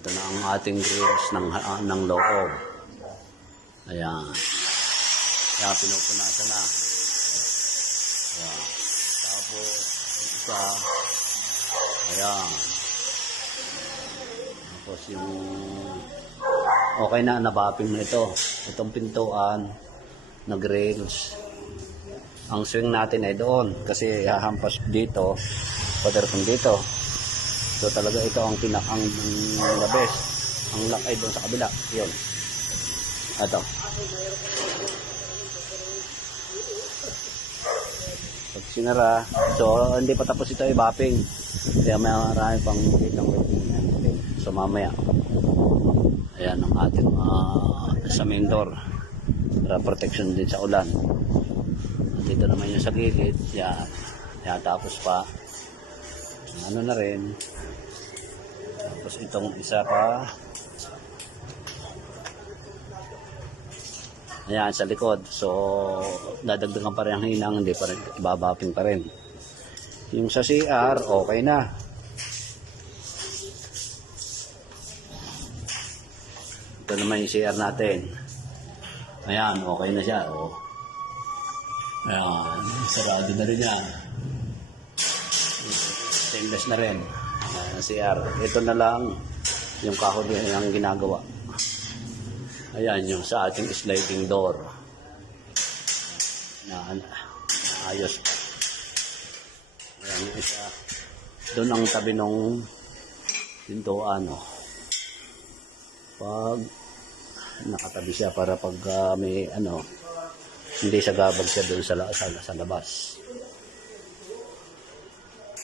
Ito na ang ating grills ng loob. Ayan. Kaya pinupunasan na. Ayan. Tapos, isa. Ayan. Tapos yung okay na, nabapping na ito. Itong pintuan na grills. Ang swing natin ay doon kasi hahampas dito, padating dito. So talaga ito ang pinakang the best. Ang lock ay doon sa kabila. Yun. Ito. Pag sinara, so hindi pa tapos ito ay bapping. Kaya may marami pang kitang waiting yan. So mamaya, ayan ang ating sa main door para protection din sa ulan. Dito naman yung sa gilid, yan. Yan, tapos pa ano na rin. Tapos itong isa pa, ayan sa likod. So dadagdagan pa rin ang hinang, hindi pa rin, ibabaping pa rin. Yung sa CR okay na. Ito naman yung CR natin. Ayan, okay na siya. Oh. Ayan, sarado na rin yan. Stainless na rin. Ayan, CR. Ito na lang yung kahon yung ginagawa. Ayan, yung sa ating sliding door. Ayos pa. Ayan, yung isa. Doon ang tabi nung pintuan. Oh. Pag nakatabi siya para pag may ano, hindi siya gabag siya doon sa labas.